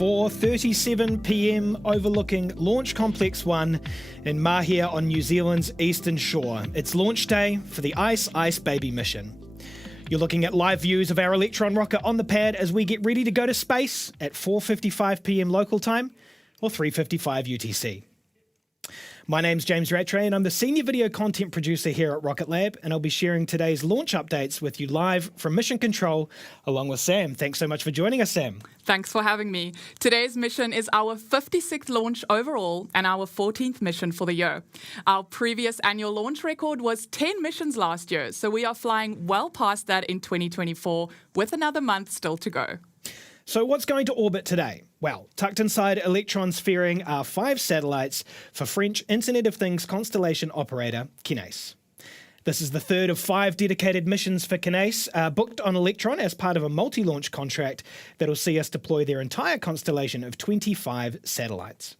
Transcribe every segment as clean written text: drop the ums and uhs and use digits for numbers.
4:37 p.m. overlooking Launch Complex 1 in Mahia on New Zealand's eastern shore. It's launch day for the AIS Baby mission. You're looking at live views of our Electron rocket on the pad as we get ready to go to space at 4:55 p.m. local time or 3:55 UTC. My name's James Rattray and I'm the Senior Video Content Producer here at Rocket Lab, and I'll be sharing today's launch updates with you live from Mission Control along with Sam. Thanks so much for joining us, Sam. Thanks for having me. Today's mission is our 56th launch overall and our 14th mission for the year. Our previous annual launch record was 10 missions last year, so we are flying well past that in 2024 with another month still to go. So what's going to orbit today? Well, tucked inside Electron's fairing are 5 satellites for French Internet of Things constellation operator Kinéis. This is the third of 5 dedicated missions for Kinéis, booked on Electron as part of a multi-launch contract that'll see us deploy their entire constellation of 25 satellites.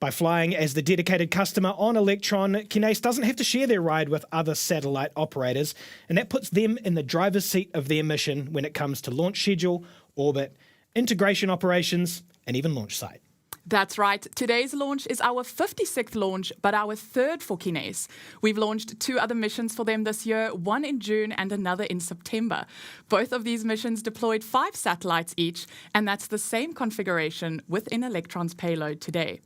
By flying as the dedicated customer on Electron, Kinéis doesn't have to share their ride with other satellite operators, and that puts them in the driver's seat of their mission when it comes to launch schedule, orbit, integration operations, and even launch site. That's right. Today's launch is our 56th launch, but our third for Kinéis. We've launched 2 other missions for them this year, one in June and another in September. Both of these missions deployed 5 satellites each, and that's the same configuration within Electron's payload today.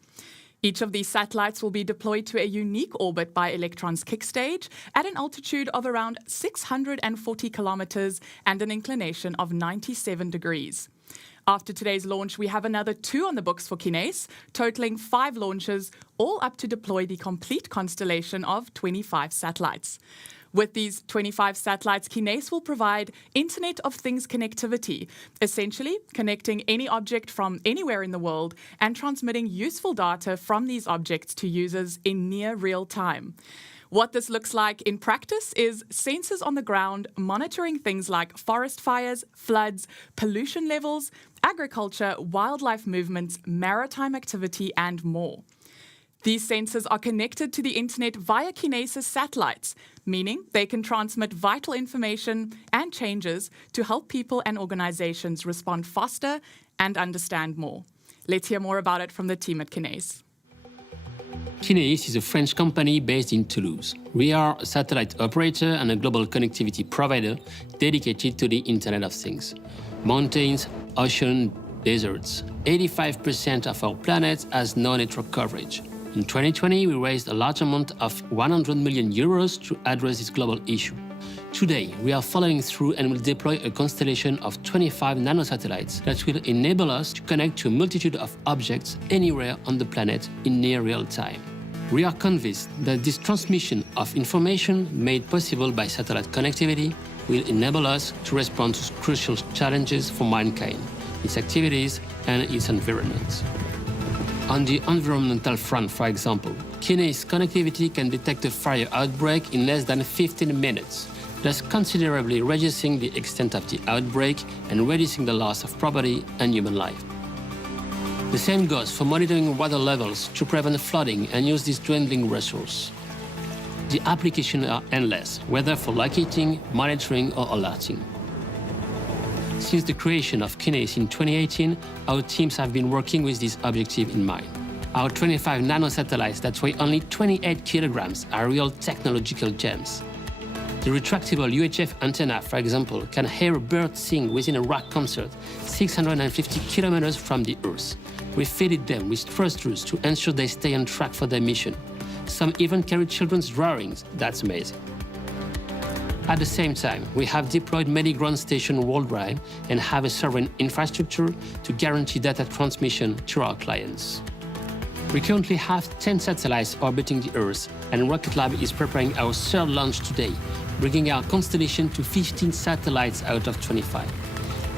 Each of these satellites will be deployed to a unique orbit by Electron's kick stage at an altitude of around 640 kilometers and an inclination of 97 degrees. After today's launch, we have another 2 on the books for Kinéis, totaling 5 launches, all up to deploy the complete constellation of 25 satellites. With these 25 satellites, Kinéis will provide Internet of Things connectivity, essentially connecting any object from anywhere in the world and transmitting useful data from these objects to users in near real time. What this looks like in practice is sensors on the ground monitoring things like forest fires, floods, pollution levels, agriculture, wildlife movements, maritime activity, and more. These sensors are connected to the internet via Kinéis' satellites, meaning they can transmit vital information and changes to help people and organizations respond faster and understand more. Let's hear more about it from the team at Kinéis. Kinéis is a French company based in Toulouse. We are a satellite operator and a global connectivity provider dedicated to the Internet of Things. Mountains, ocean, deserts. 85% of our planet has no network coverage. In 2020, we raised a large amount of 100 million euros to address this global issue. Today, we are following through and will deploy a constellation of 25 nanosatellites that will enable us to connect to a multitude of objects anywhere on the planet in near real time. We are convinced that this transmission of information made possible by satellite connectivity will enable us to respond to crucial challenges for mankind, its activities, and its environment. On the environmental front, for example, Kinéis connectivity can detect a fire outbreak in less than 15 minutes, thus considerably reducing the extent of the outbreak and reducing the loss of property and human life. The same goes for monitoring water levels to prevent flooding and use this dwindling resource. The applications are endless, whether for locating, monitoring, or alerting. Since the creation of Kinéis in 2018, our teams have been working with this objective in mind. Our 25 nanosatellites that weigh only 28 kilograms are real technological gems. The retractable UHF antenna, for example, can hear a bird sing within a rock concert 650 kilometers from the Earth. We fitted them with thrusters to ensure they stay on track for their mission. Some even carry children's drawings. That's amazing. At the same time, we have deployed many ground stations worldwide and have a sovereign infrastructure to guarantee data transmission to our clients. We currently have 10 satellites orbiting the Earth, and Rocket Lab is preparing our 3rd launch today, bringing our constellation to 15 satellites out of 25.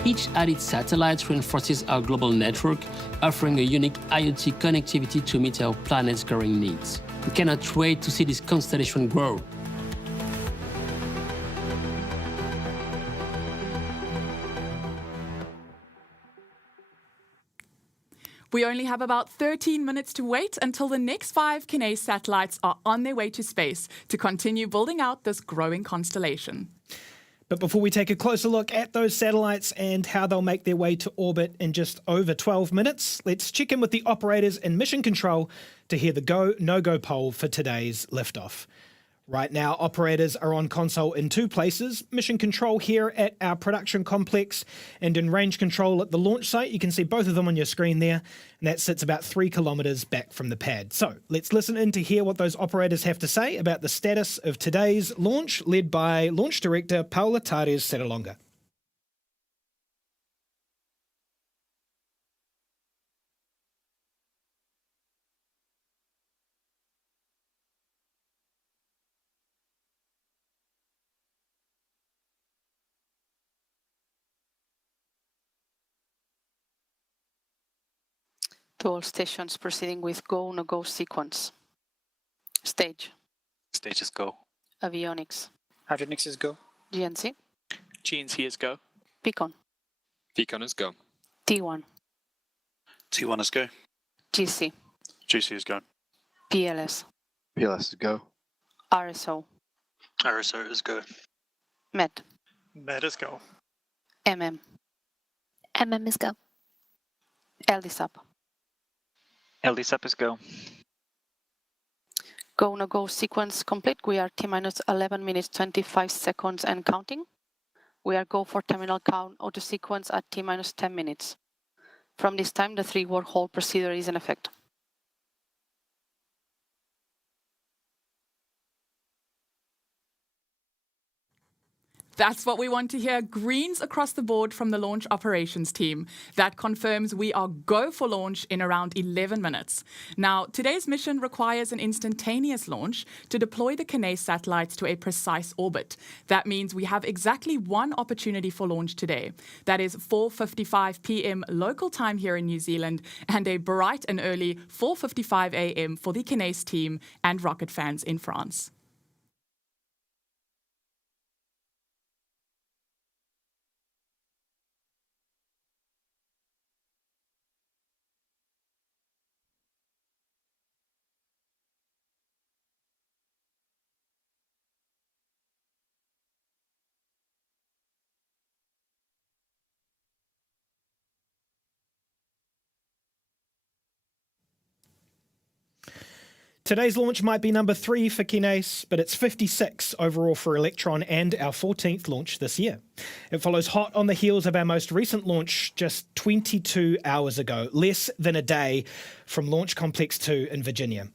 Each added satellite reinforces our global network, offering a unique IoT connectivity to meet our planet's growing needs. We cannot wait to see this constellation grow. We only have about 13 minutes to wait until the next 5 Kinéis satellites are on their way to space to continue building out this growing constellation. But before we take a closer look at those satellites and how they'll make their way to orbit in just over 12 minutes, let's check in with the operators in mission control to hear the go, no-go poll for today's liftoff. Right now, operators are on console in two places, mission control here at our production complex and in range control at the launch site. You can see both of them on your screen there, and that sits about 3 kilometres back from the pad. So let's listen in to hear what those operators have to say about the status of today's launch, led by Launch Director Paula Tares Seralonga. To all stations proceeding with go, no-go sequence. Stage. Stage is go. Avionics. Avionics is go. GNC. GNC is go. Beacon. Beacon is go. T1. T1 is go. GC. GC is go. PLS. PLS is go. RSO. RSO is go. MET. MET is go. MM. MM is go. LDSAP. LDSAP is go. Go, no-go sequence complete. We are T-minus 11 minutes 25 seconds and counting. We are go for terminal count auto sequence at T-minus 10 minutes. From this time, the 3-word hold procedure is in effect. That's what we want to hear. Greens across the board from the launch operations team. That confirms we are go for launch in around 11 minutes. Now, today's mission requires an instantaneous launch to deploy the Kinéis satellites to a precise orbit. That means we have exactly one opportunity for launch today. That is 4:55 p.m. local time here in New Zealand and a bright and early 4:55 a.m. for the Kinéis team and rocket fans in France. Today's launch might be number 3 for Kinéis, but it's 56 overall for Electron and our 14th launch this year. It follows hot on the heels of our most recent launch just 22 hours ago, less than a day from Launch Complex 2 in Virginia.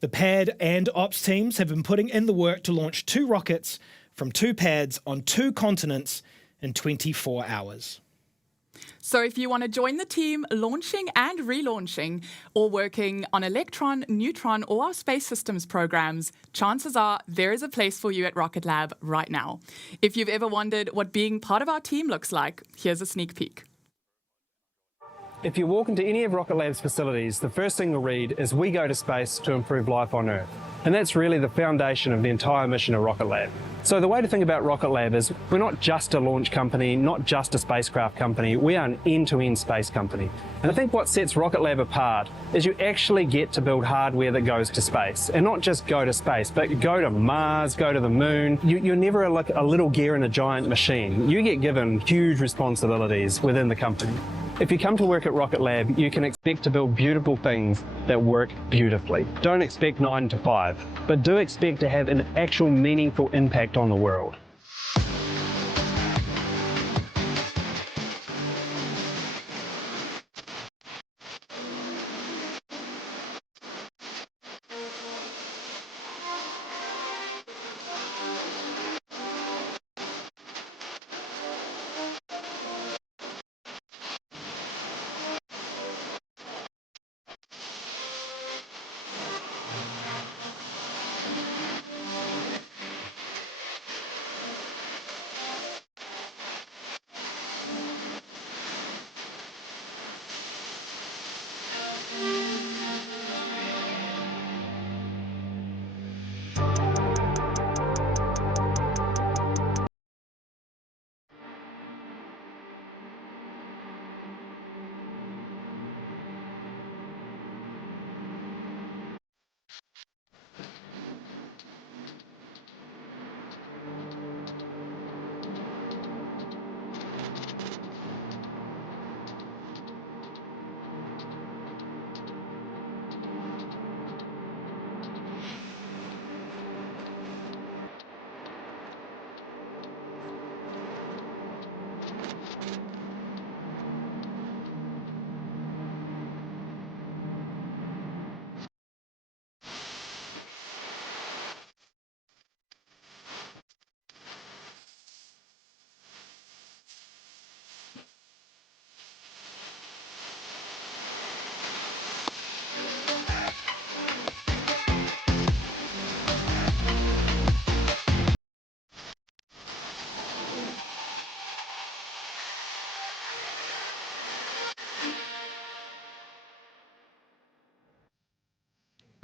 The pad and ops teams have been putting in the work to launch 2 rockets from 2 pads on 2 continents in 24 hours. So if you want to join the team launching and relaunching or working on Electron, Neutron or our space systems programs, chances are there is a place for you at Rocket Lab right now. If you've ever wondered what being part of our team looks like, here's a sneak peek. If you walk into any of Rocket Lab's facilities, the first thing you'll read is "We go to space to improve life on Earth." And that's really the foundation of the entire mission of Rocket Lab. So the way to think about Rocket Lab is we're not just a launch company, not just a spacecraft company, we are an end-to-end space company. And I think what sets Rocket Lab apart is you actually get to build hardware that goes to space. And not just go to space, but go to Mars, go to the moon. You're never like a little gear in a giant machine. You get given huge responsibilities within the company. If you come to work at Rocket Lab, you can expect to build beautiful things that work beautifully. Don't expect 9 to 5, but do expect to have an actual meaningful impact on the world.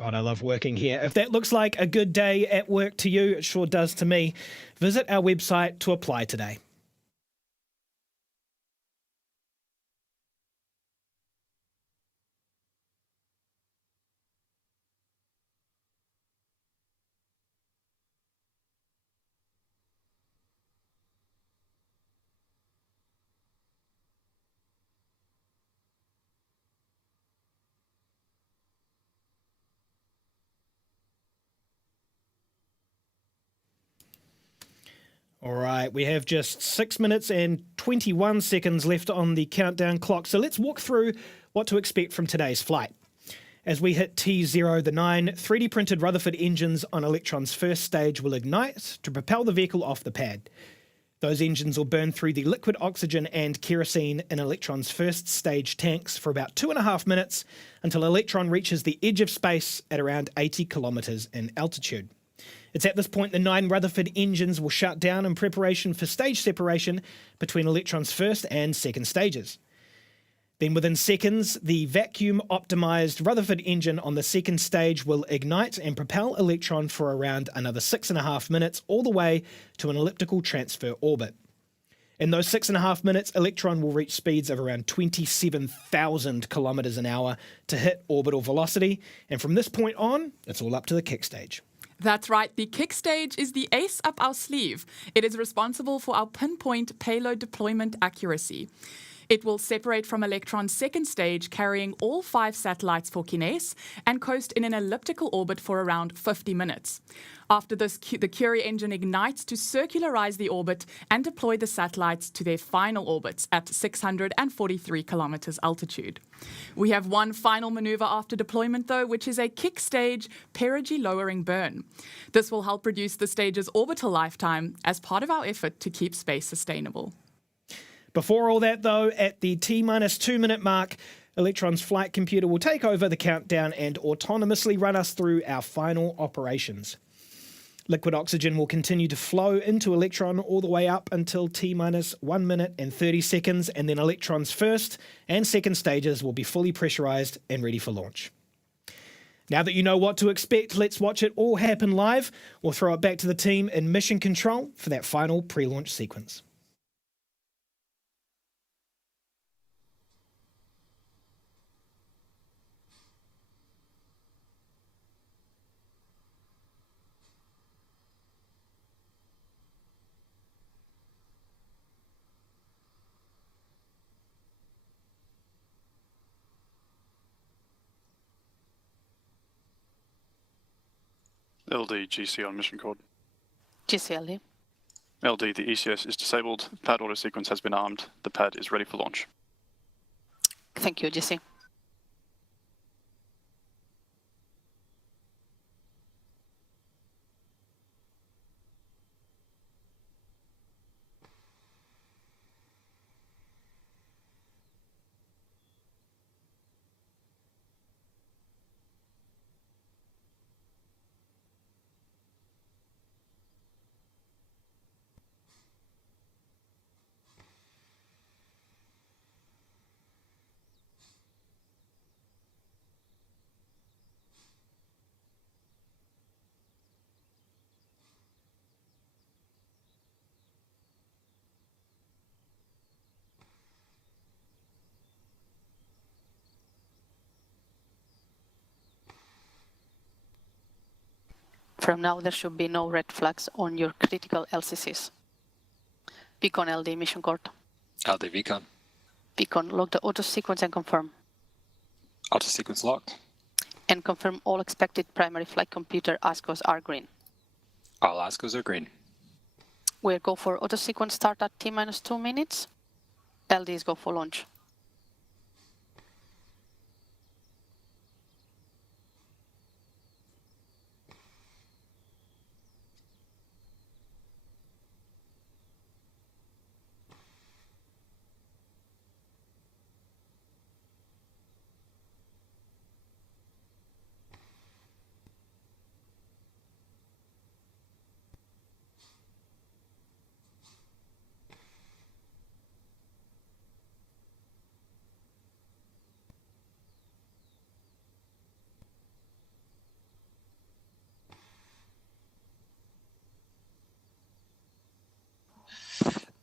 God, I love working here. If that looks like a good day at work to you, it sure does to me. Visit our website to apply today. All right, we have just 6 minutes and 21 seconds left on the countdown clock, so let's walk through what to expect from today's flight. As we hit T0, the 9 3D printed Rutherford engines on Electron's first stage will ignite to propel the vehicle off the pad. Those engines will burn through the liquid oxygen and kerosene in Electron's first stage tanks for about 2.5 minutes until Electron reaches the edge of space at around 80 kilometers in altitude. It's at this point the 9 Rutherford engines will shut down in preparation for stage separation between Electron's first and second stages. Then within seconds, the vacuum-optimized Rutherford engine on the second stage will ignite and propel Electron for around another 6.5 minutes all the way to an elliptical transfer orbit. In those 6.5 minutes, Electron will reach speeds of around 27,000 kilometers an hour to hit orbital velocity, and from this point on, it's all up to the kick stage. That's right, the kick stage is the ace up our sleeve. It is responsible for our pinpoint payload deployment accuracy. It will separate from Electron's second stage, carrying all 5 satellites for Kinéis, and coast in an elliptical orbit for around 50 minutes. After this, the Curie engine ignites to circularize the orbit and deploy the satellites to their final orbits at 643 kilometers altitude. We have one final maneuver after deployment, though, which is a kick stage perigee lowering burn. This will help reduce the stage's orbital lifetime as part of our effort to keep space sustainable. Before all that, though, at the T-minus 2 minute mark, Electron's flight computer will take over the countdown and autonomously run us through our final operations. Liquid oxygen will continue to flow into Electron all the way up until T-minus 1 minute and 30 seconds, and then Electron's first and second stages will be fully pressurized and ready for launch. Now that you know what to expect, let's watch it all happen live. We'll throw it back to the team in mission control for that final pre-launch sequence. LD, GC on mission code. GCLD. LD, the ECS is disabled. Pad auto sequence has been armed. The pad is ready for launch. Thank you, GC. From now, there should be no red flags on your critical LCCs. Beacon LD mission court. LD Beacon. Beacon, log the auto sequence and confirm. Auto sequence locked. And confirm all expected primary flight computer ASCOs are green. All ASCOs are green. We'll go for auto sequence start at T-minus 2 minutes. LDs go for launch.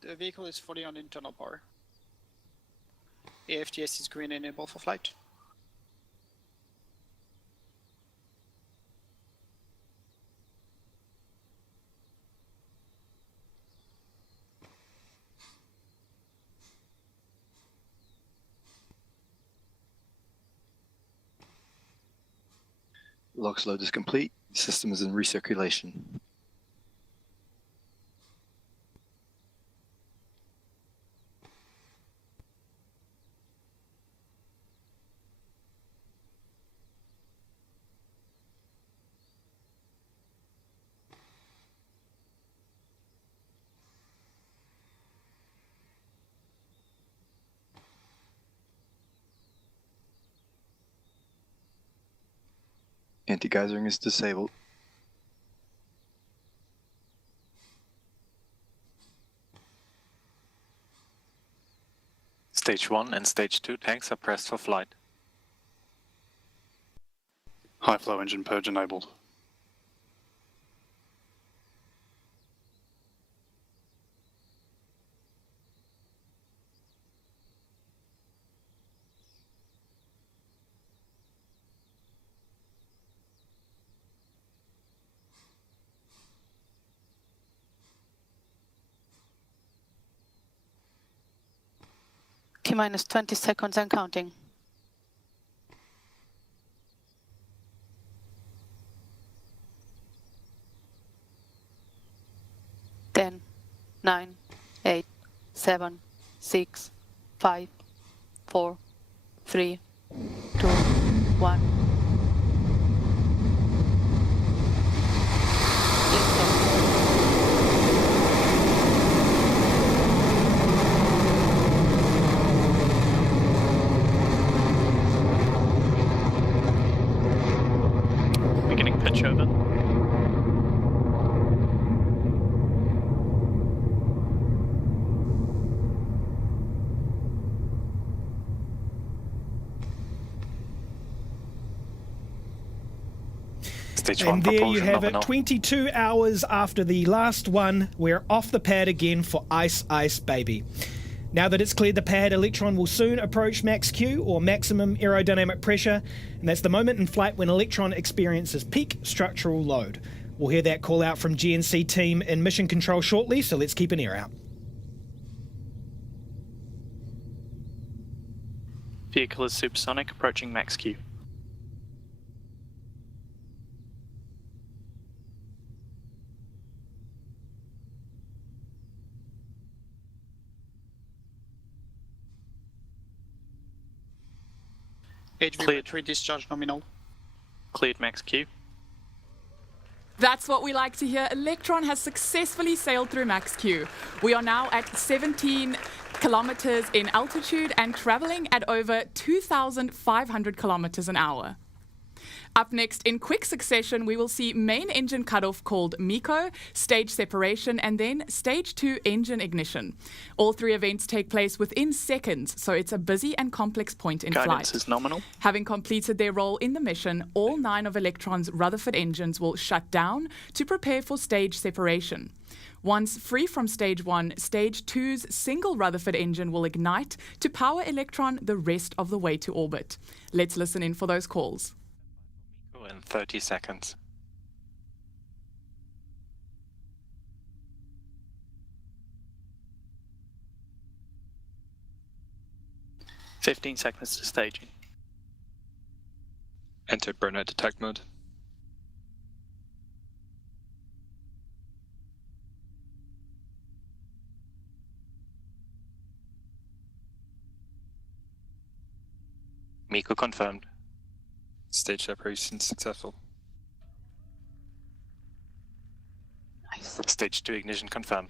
the vehicle is fully on internal power. AFTS is green, enable for flight. Logs load is complete. System is in recirculation. Anti-geysering is disabled. Stage 1 and Stage 2 tanks are pressed for flight. High flow engine purge enabled. T-minus 20 seconds and counting. 10, 9, 8, 7, 6, 5, 4, 3, 2, 1. Beginning pitch over. Stage 1 And there you propulsion have nominal. it, 22 hours after the last one, we're off the pad again for AIS Baby. Now that it's cleared the pad, Electron will soon approach max Q, or maximum aerodynamic pressure, and that's the moment in flight when Electron experiences peak structural load. We'll hear that call out from GNC team in mission control shortly, so let's keep an ear out. Vehicle is supersonic, approaching max Q. HV Cleared. battery discharge nominal. Cleared max Q. That's what we like to hear. Electron has successfully sailed through max Q. We are now at 17 kilometers in altitude and traveling at over 2,500 kilometers an hour. Up next, in quick succession, we will see main engine cutoff called MECO, stage separation, and then stage 2 engine ignition. All three events take place within seconds, so it's a busy and complex point in Guidance flight. is nominal. Having completed their role in the mission, all 9 of Electron's Rutherford engines will shut down to prepare for stage separation. Once free from stage 1, stage 2's single Rutherford engine will ignite to power Electron the rest of the way to orbit. Let's listen in for those calls. In 30 seconds. "15 seconds to staging. Enter burnout detect mode. MECO confirmed. Stage separation successful. Nice. Stage 2 ignition confirmed.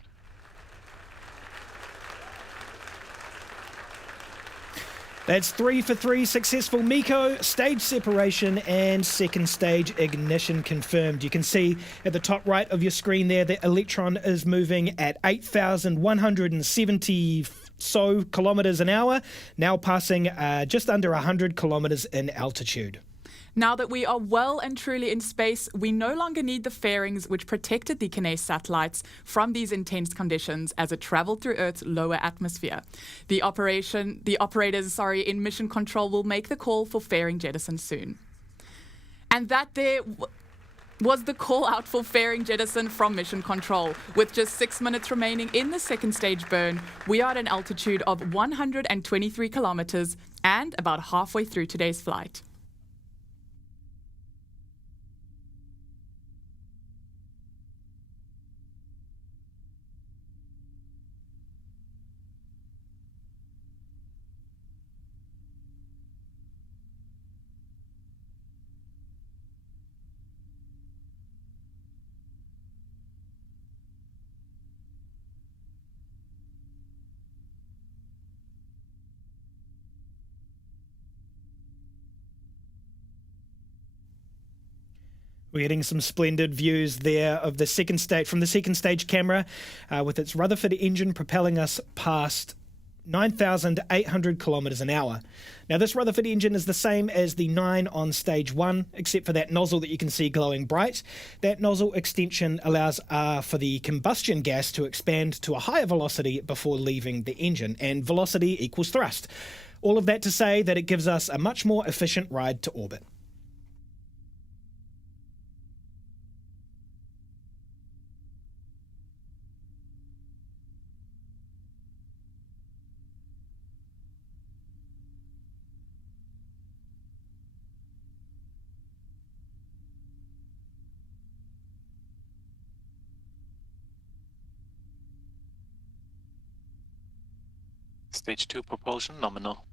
That's 3 for 3 successful MECO, stage separation, and second stage ignition confirmed. You can see at the top right of your screen there that Electron is moving at 8,170 kilometers an hour, now passing just under 100 kilometers in altitude. Now that we are well and truly in space, we no longer need the fairings which protected the Kinéis satellites from these intense conditions as it traveled through Earth's lower atmosphere. The operators in mission control will make the call for fairing jettison soon. And that there was the call out for fairing jettison from mission control. With just 6 minutes remaining in the second stage burn, we are at an altitude of 123 kilometers and about halfway through today's flight. We're getting some splendid views there of the second stage from the second stage camera with its Rutherford engine propelling us past 9,800 kilometres an hour. Now, this Rutherford engine is the same as the 9 on stage 1, except for that nozzle that you can see glowing bright. That nozzle extension allows for the combustion gas to expand to a higher velocity before leaving the engine, and velocity equals thrust. All of that to say that it gives us a much more efficient ride to orbit. Stage 2 propulsion nominal.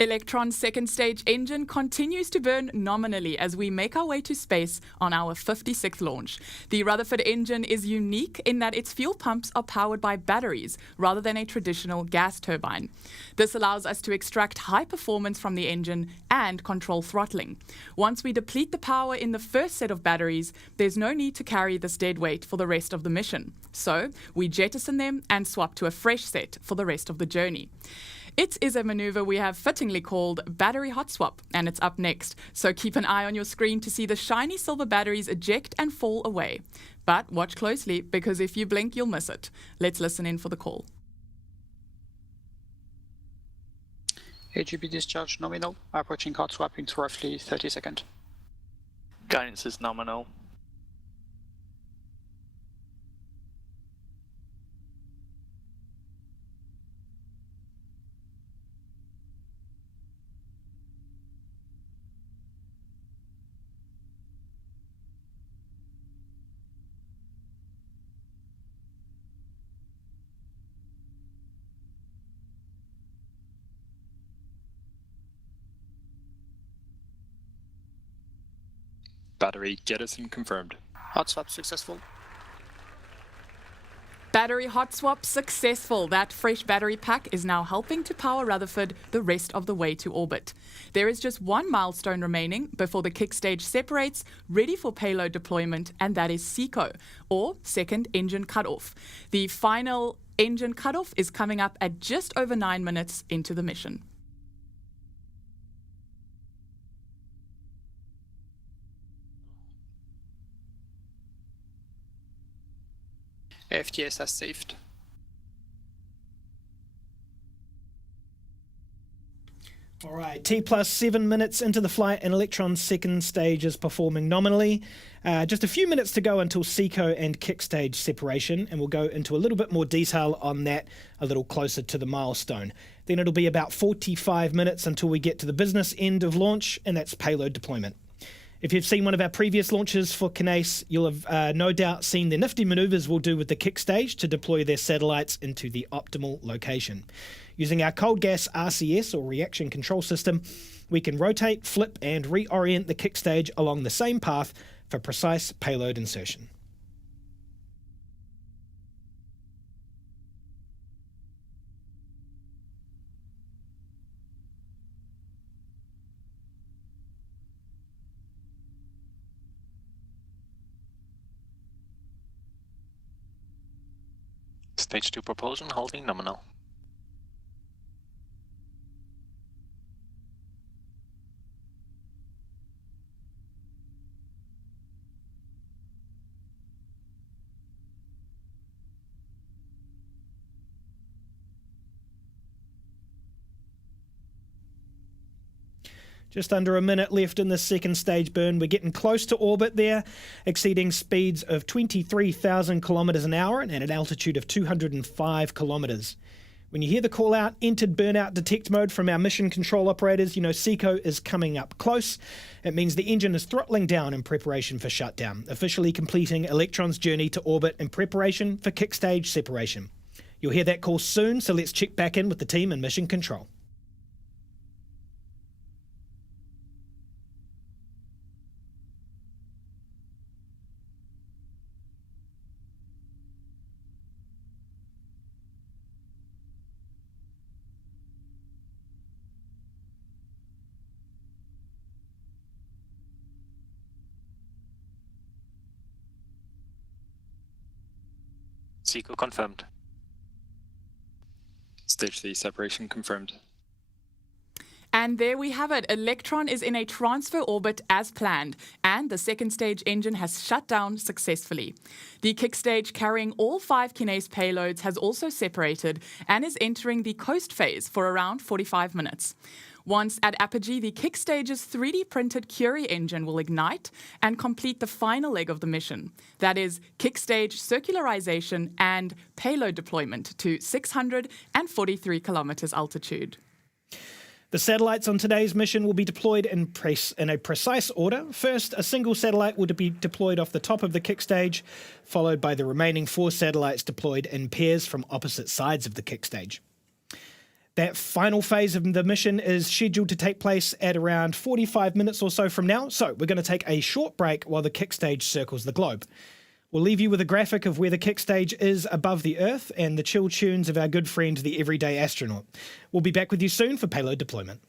Electron's second stage engine continues to burn nominally as we make our way to space on our 56th launch. The Rutherford engine is unique in that its fuel pumps are powered by batteries rather than a traditional gas turbine. This allows us to extract high performance from the engine and control throttling. Once we deplete the power in the first set of batteries, there's no need to carry this dead weight for the rest of the mission. So we jettison them and swap to a fresh set for the rest of the journey. It is a maneuver we have fittingly called battery hot swap, and it's up next. So keep an eye on your screen to see the shiny silver batteries eject and fall away. But watch closely, because if you blink, you'll miss it. Let's listen in for the call. AGB discharge nominal, approaching hot swap in roughly 30 seconds. Guidance is nominal. Battery jettison confirmed. Hot swap successful. Battery hot swap successful. That fresh battery pack is now helping to power Rutherford the rest of the way to orbit. There is just one milestone remaining before the kick stage separates, ready for payload deployment, and that is SICO, or second engine cutoff. The final engine cutoff is coming up at just over 9 minutes into the mission. FTS has saved. All right, T plus 7 minutes into the flight and Electron's second stage is performing nominally. Just a few minutes to go until SICO and kick stage separation, and we'll go into a little bit more detail on that a little closer to the milestone. Then it'll be about 45 minutes until we get to the business end of launch, and that's payload deployment. If you've seen one of our previous launches for Kinéis, you'll have no doubt seen the nifty maneuvers we'll do with the kick stage to deploy their satellites into the optimal location. Using our cold gas RCS, or reaction control system, we can rotate, flip and reorient the kick stage along the same path for precise payload insertion. Stage 2 propulsion holding nominal. Just under a minute left in the second stage burn. We're getting close to orbit there, exceeding speeds of 23,000 kilometres an hour and at an altitude of 205 kilometres. When you hear the call out, entered burnout detect mode from our mission control operators, you know SICO is coming up close. It means the engine is throttling down in preparation for shutdown, officially completing Electron's journey to orbit in preparation for kick stage separation. You'll hear that call soon, so let's check back in with the team in mission control. SICO confirmed. Stage 3 separation confirmed. And there we have it. Electron is in a transfer orbit as planned, and the second stage engine has shut down successfully. The kick stage carrying all 5 Kinéis payloads has also separated and is entering the coast phase for around 45 minutes. Once at apogee, the kick stage's 3D printed Curie engine will ignite and complete the final leg of the mission. That is, kick stage circularization and payload deployment to 643 kilometers altitude. The satellites on today's mission will be deployed in a precise order. First, a single satellite will be deployed off the top of the kick stage, followed by the remaining 4 satellites deployed in pairs from opposite sides of the kick stage. That final phase of the mission is scheduled to take place at around 45 minutes or so from now, so we're going to take a short break while the kick stage circles the globe. We'll leave you with a graphic of where the kick stage is above the Earth and the chill tunes of our good friend, the everyday astronaut. We'll be back with you soon for payload deployment.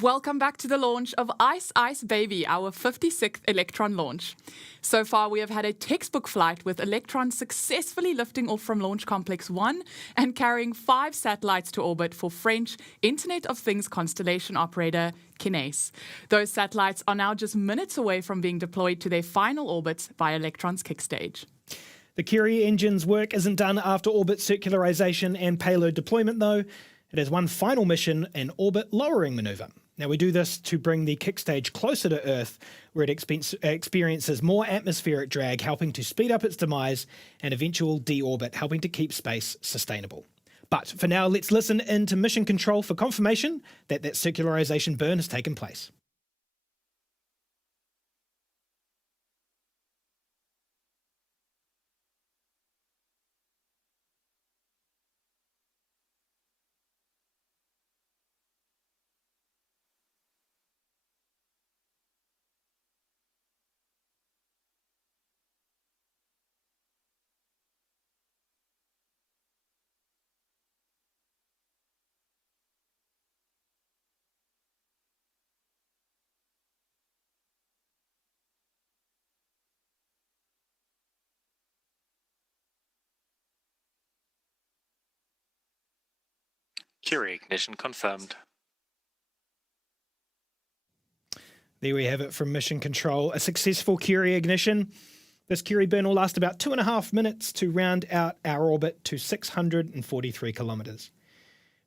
Welcome back to the launch of AIS Baby, our 56th Electron launch. So far, we have had a textbook flight with Electron successfully lifting off from Launch Complex 1 and carrying 5 satellites to orbit for French Internet of Things constellation operator Kinéis. Those satellites are now just minutes away from being deployed to their final orbits by Electron's kick stage. The Curie engine's work isn't done after orbit circularization and payload deployment, though. It has one final mission, an orbit lowering maneuver. Now, we do this to bring the kick stage closer to Earth, where it experiences more atmospheric drag, helping to speed up its demise, and eventual deorbit, helping to keep space sustainable. But for now, let's listen into mission control for confirmation that that circularization burn has taken place. Curie ignition confirmed. There we have it from mission control, a successful Curie ignition. This Curie burn will last about 2.5 minutes to round out our orbit to 643 kilometres.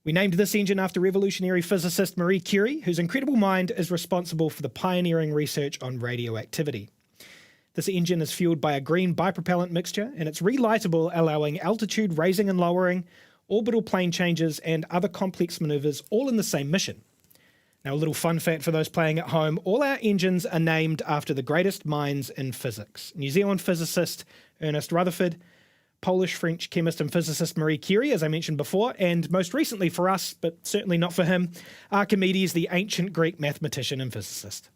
We named this engine after revolutionary physicist Marie Curie, whose incredible mind is responsible for the pioneering research on radioactivity. This engine is fueled by a green bipropellant mixture, and it's relightable, allowing altitude raising and lowering, orbital plane changes, and other complex manoeuvres all in the same mission. Now, a little fun fact for those playing at home, all our engines are named after the greatest minds in physics. New Zealand physicist Ernest Rutherford, Polish-French chemist and physicist Marie Curie, as I mentioned before, and most recently for us, but certainly not for him, Archimedes, the ancient Greek mathematician and physicist.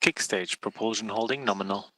Kick stage propulsion holding nominal.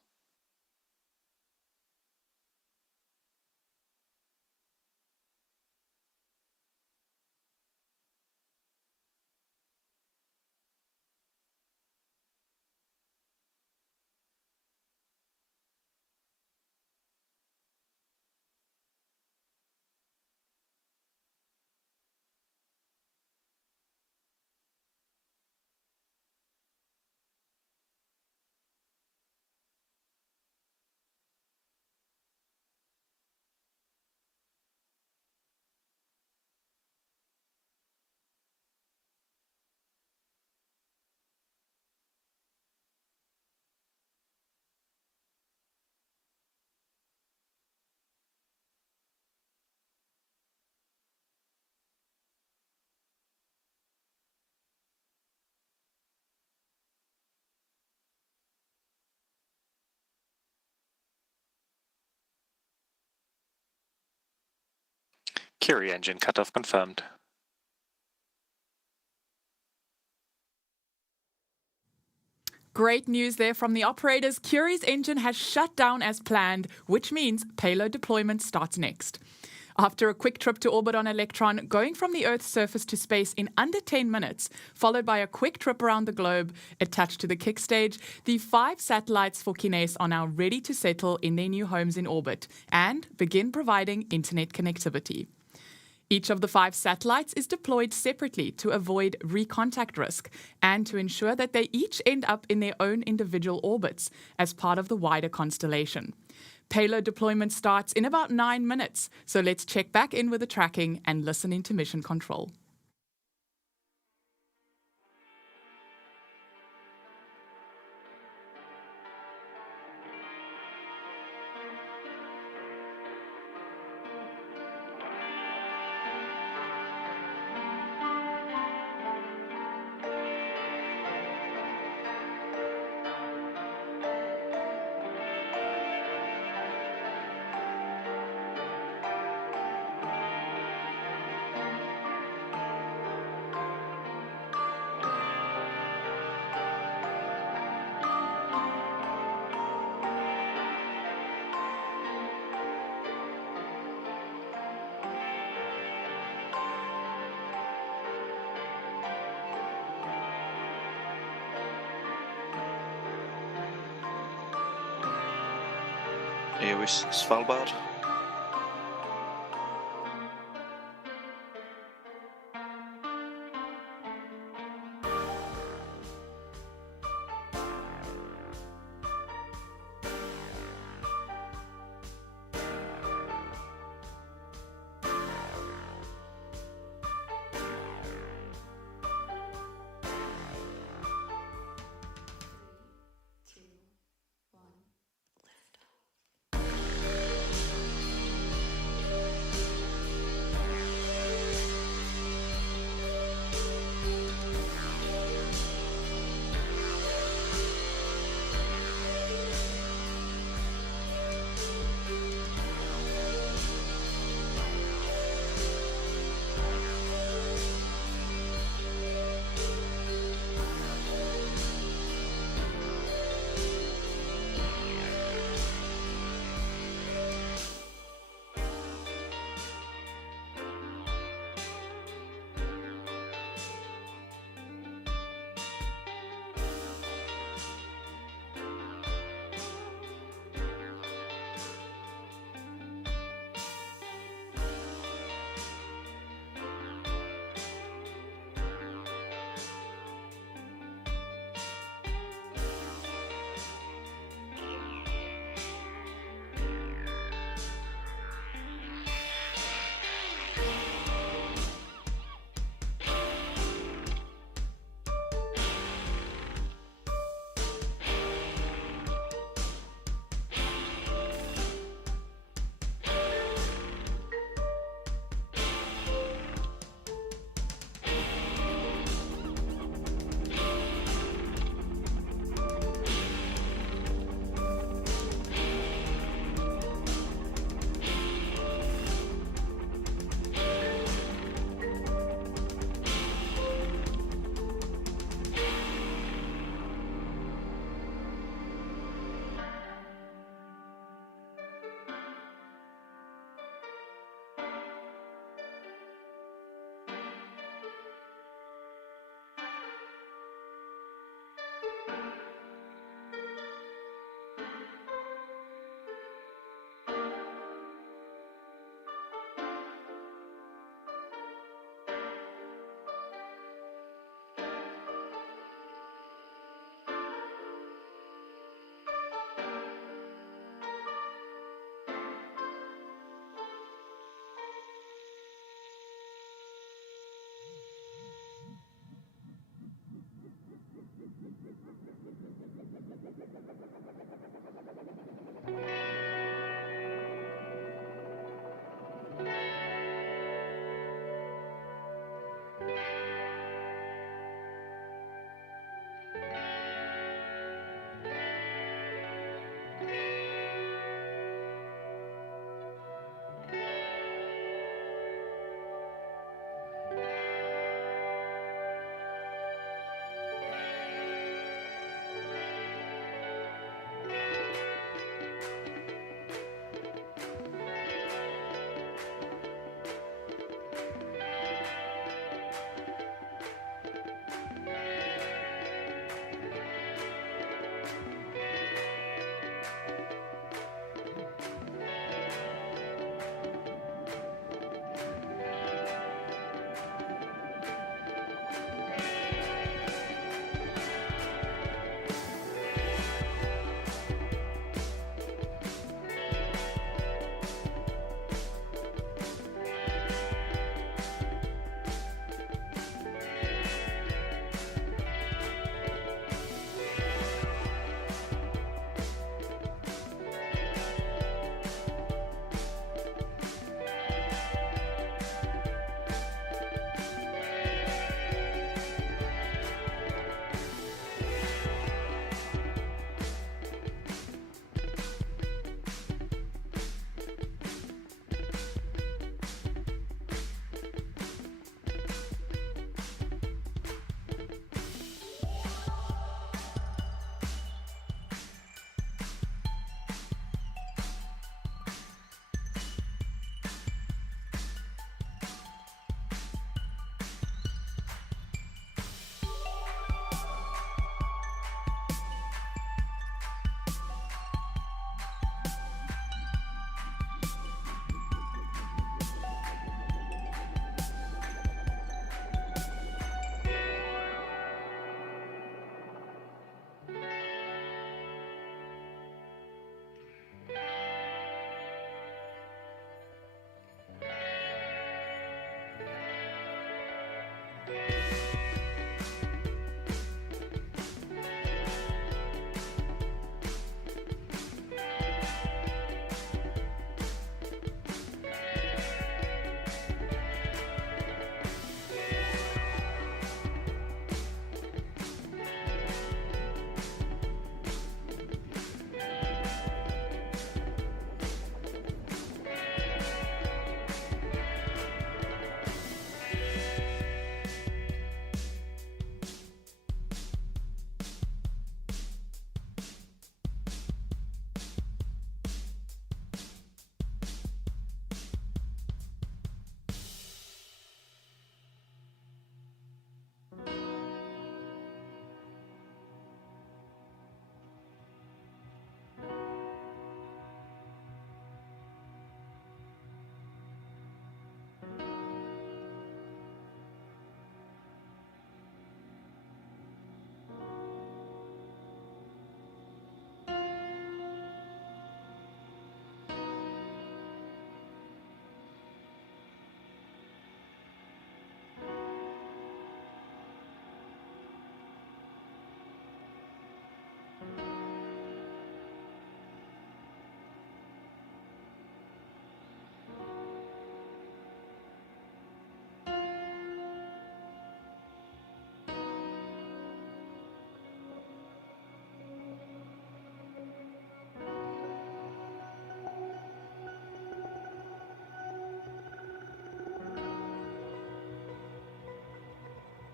Curie engine cutoff confirmed. Great news there from the operators. Curie's engine has shut down as planned, which means payload deployment starts next. After a quick trip to orbit on Electron, going from the Earth's surface to space in under 10 minutes, followed by a quick trip around the globe attached to the kick stage, the 5 satellites for Kinéis are now ready to settle in their new homes in orbit and begin providing internet connectivity. Each of the 5 satellites is deployed separately to avoid recontact risk and to ensure that they each end up in their own individual orbits as part of the wider constellation. Payload deployment starts in about 9 minutes, so let's check back in with the tracking and listen into mission control. AIS Svalbard.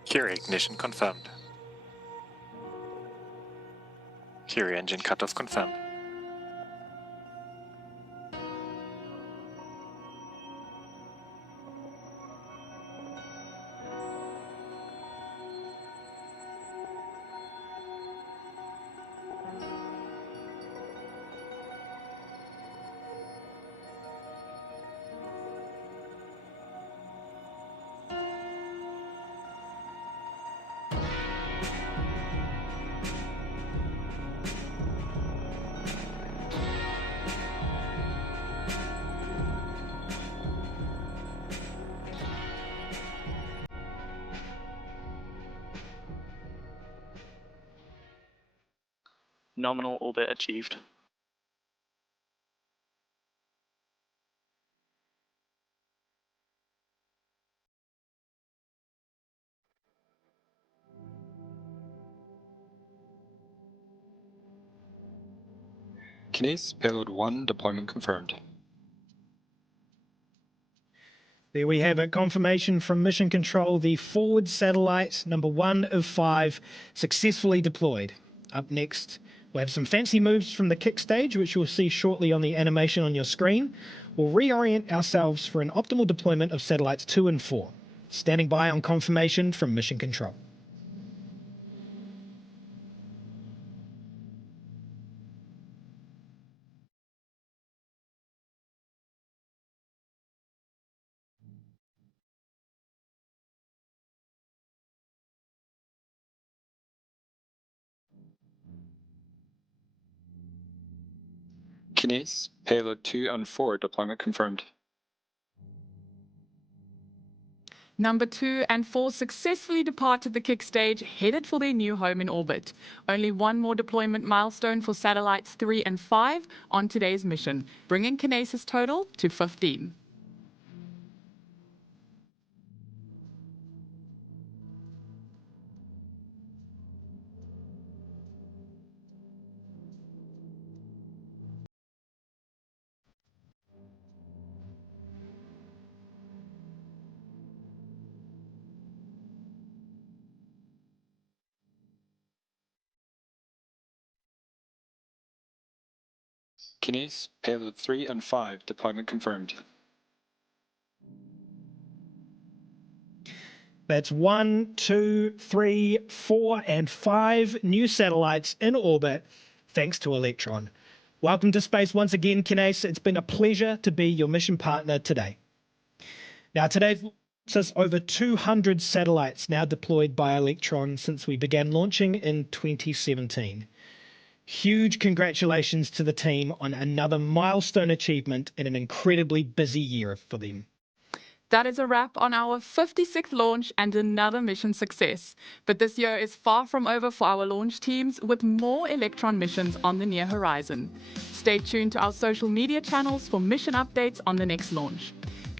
Curie ignition confirmed. Curie engine cutoff confirmed. Nominal orbit achieved. Kinéis, payload 1, deployment confirmed. There we have it, confirmation from Mission Control. The forward satellite, number 1 of 5, successfully deployed. Up next, we'll have some fancy moves from the kick stage, which you'll see shortly on the animation on your screen. We'll reorient ourselves for an optimal deployment of satellites 2 and 4. Standing by on confirmation from Mission Control. Kinéis, payload 2 and 4, deployment confirmed. Number 2 and 4 successfully departed the kick stage, headed for their new home in orbit. Only one more deployment milestone for satellites 3 and 5 on today's mission, bringing Kinéis' total to 15. Kinéis, payload 3 and 5, deployment confirmed. That's 1, 2, 3, 4, and 5 new satellites in orbit, thanks to Electron. Welcome to space once again, Kinéis. It's been a pleasure to be your mission partner today. Now, today's launch is over 200 satellites now deployed by Electron since we began launching in 2017. Huge congratulations to the team on another milestone achievement in an incredibly busy year for them. That is a wrap on our 56th launch and another mission success. But this year is far from over for our launch teams, with more Electron missions on the near horizon. Stay tuned to our social media channels for mission updates on the next launch.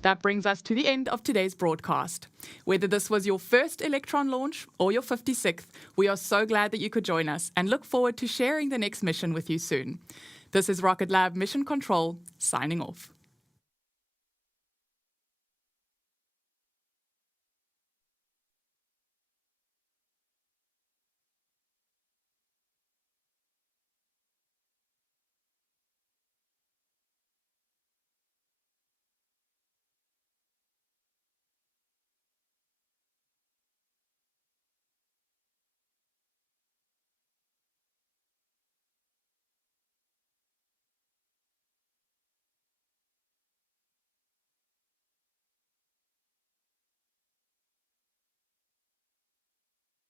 That brings us to the end of today's broadcast. Whether this was your first Electron launch or your 56th, we are so glad that you could join us and look forward to sharing the next mission with you soon. This is Rocket Lab Mission Control, signing off.